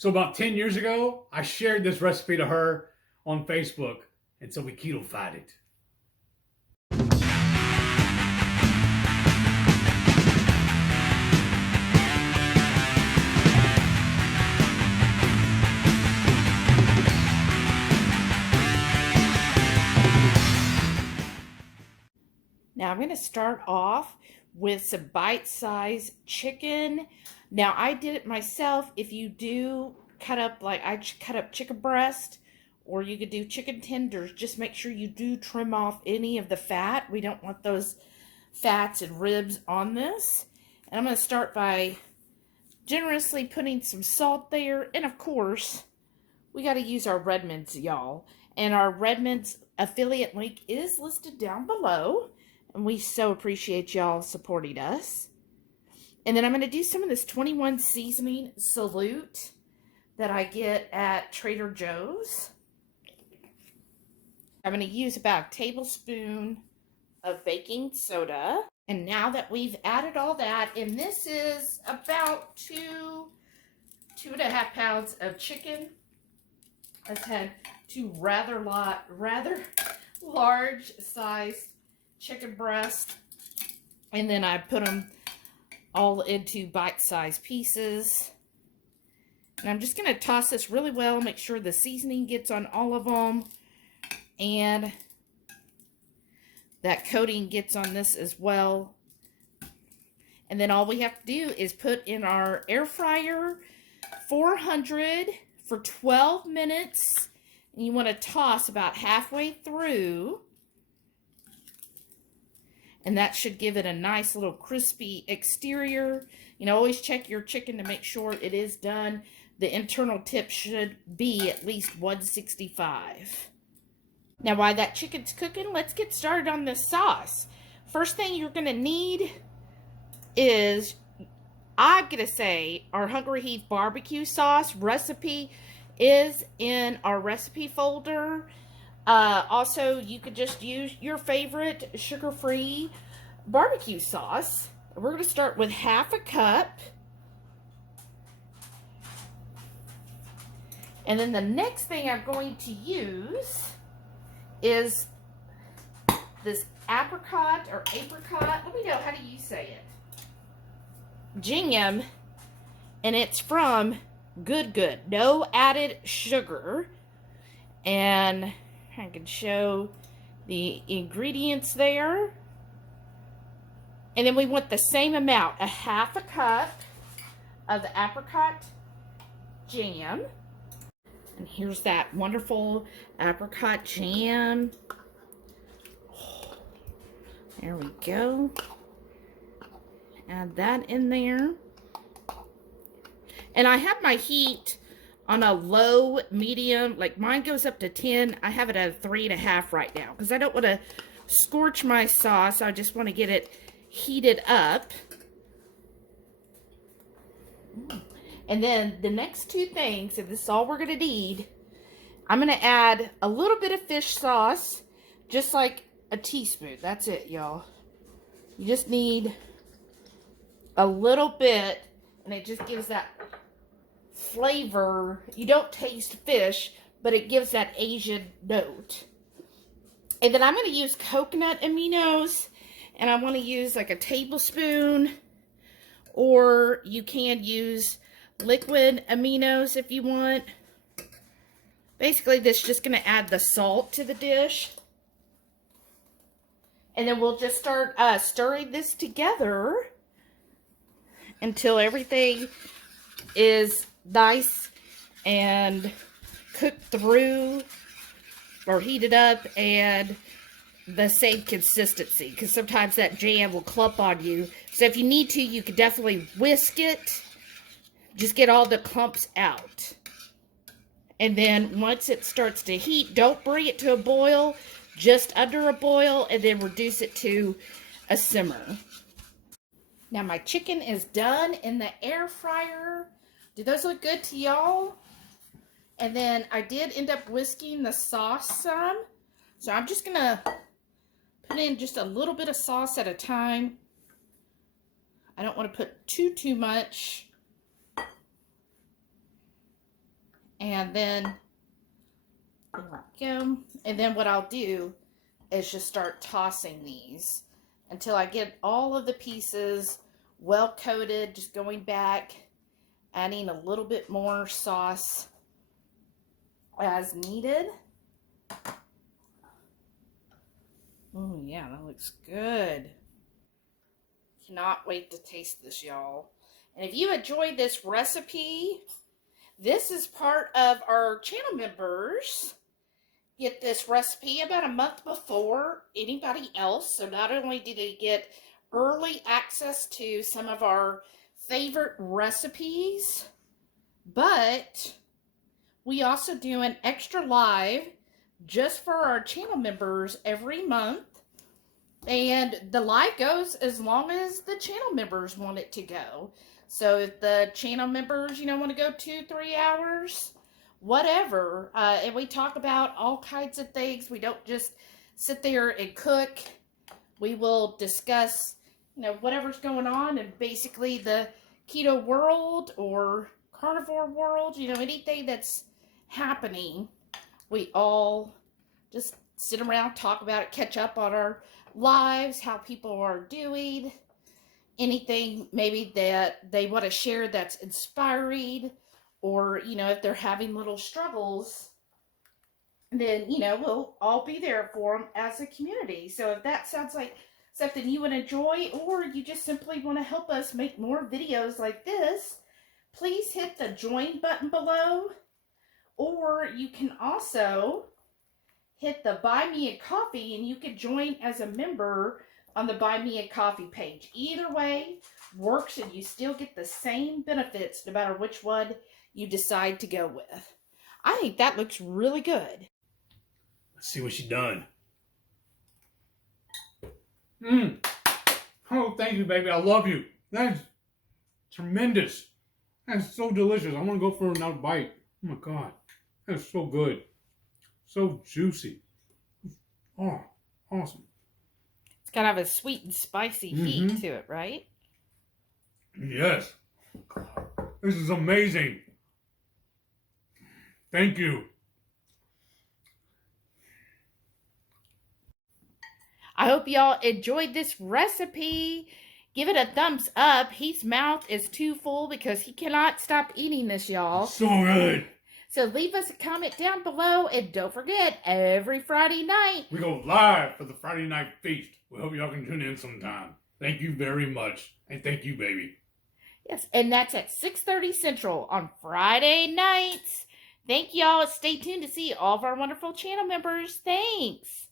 So about 10 years ago, I shared this recipe to her on Facebook, and so we keto-fied it. Now I'm going to start off with some bite-sized chicken. Now I did it myself. If you do cut up, like I cut up chicken breast, or you could do chicken tenders, just make sure you do trim off any of the fat. We don't want those fats and ribs on this. And I'm going to start by generously putting some salt there. And of course, we got to use our Redmond's, y'all. And our Redmond's affiliate link is listed down below. And we so appreciate y'all supporting us. And then I'm going to do some of this 21 seasoning salute that I get at Trader Joe's. I'm going to use about a tablespoon of baking soda. And now that we've added all that, and this is about 2.5 pounds of chicken. I've had two rather large sized chicken breast, and then I put them all into bite-sized pieces. And I'm just going to toss this really well, make sure the seasoning gets on all of them, and that coating gets on this as well. And then all we have to do is put in our air fryer, 400 for 12 minutes. And you want to toss about halfway through. And that should give it a nice little crispy exterior. You know, always check your chicken to make sure it is done. The internal tip should be at least 165. Now, while that chicken's cooking, let's get started on this sauce. First thing you're going to need is, I'm going to say, our Hungry Heath BBQ Sauce recipe is in our recipe folder. Also, you could just use your favorite sugar-free barbecue sauce. We're going to start with half a cup. And then the next thing I'm going to use is this apricot. Let me know, how do you say it? Jam. And it's from Good. No added sugar. And I can show the ingredients there. And then we want the same amount, a half a cup of the apricot jam. And here's that wonderful apricot jam. Oh, there we go. Add that in there. And I have my heat on a low, medium, like mine goes up to 10. I have it at a 3.5 right now because I don't want to scorch my sauce. I just want to get it heated up. And then the next two things, and this is all we're going to need, I'm going to add a little bit of fish sauce, just like a teaspoon. That's it, y'all. You just need a little bit, and it just gives that flavor. You don't taste fish, but it gives that Asian note. And then I'm going to use Coconut Aminos, and I want to use like a tablespoon, or you can use liquid aminos if you want. Basically, this is just going to add the salt to the dish. And then we'll just start stirring this together until everything is nice and cooked through or heated up and the same consistency, because sometimes that jam will clump on you. So if you need to, you could definitely whisk it. Just get all the clumps out. And then once it starts to heat, don't bring it to a boil, just under a boil, and then reduce it to a simmer. Now my chicken is done in the air fryer. Do those look good to y'all? And then I did end up whisking the sauce some. So I'm just going to put in just a little bit of sauce at a time. I don't want to put too much. And then, there we go. And then what I'll do is just start tossing these until I get all of the pieces well coated, just going back, adding a little bit more sauce as needed. Oh yeah, that looks good. Cannot wait to taste this, y'all. And if you enjoyed this recipe, this is part of our channel members. Get this recipe about a month before anybody else. So not only do they get early access to some of our favorite recipes, but we also do an extra live just for our channel members every month. And the live goes as long as the channel members want it to go. So if the channel members, want to go 2-3 hours, whatever. And we talk about all kinds of things. We don't just sit there and cook. We will discuss, whatever's going on in basically the keto world or carnivore world, anything that's happening. We all just sit around, talk about it, catch up on our lives, how people are doing, anything maybe that they want to share that's inspiring, or, if they're having little struggles, then, we'll all be there for them as a community. So if that sounds like something you would enjoy, or you just simply want to help us make more videos like this, please hit the join button below, or you can also hit the Buy Me a Coffee and you can join as a member on the Buy Me a Coffee page. Either way works, and you still get the same benefits no matter which one you decide to go with. I think that looks really good. Let's see what she done. Oh, thank you, baby. I love you. That's tremendous. That's so delicious. I want to go for another bite. Oh my God. That's so good. So juicy. Oh, awesome. It's kind of a sweet and spicy heat to it, right? Yes. This is amazing. Thank you. I hope y'all enjoyed this recipe. Give it a thumbs up. His mouth is too full because he cannot stop eating this, y'all. So good. So leave us a comment down below, and don't forget, every Friday night, we go live for the Friday night feast. We hope y'all can tune in sometime. Thank you very much. And thank you, baby. Yes, and that's at 6:30 Central on Friday nights. Thank y'all. Stay tuned to see all of our wonderful channel members. Thanks.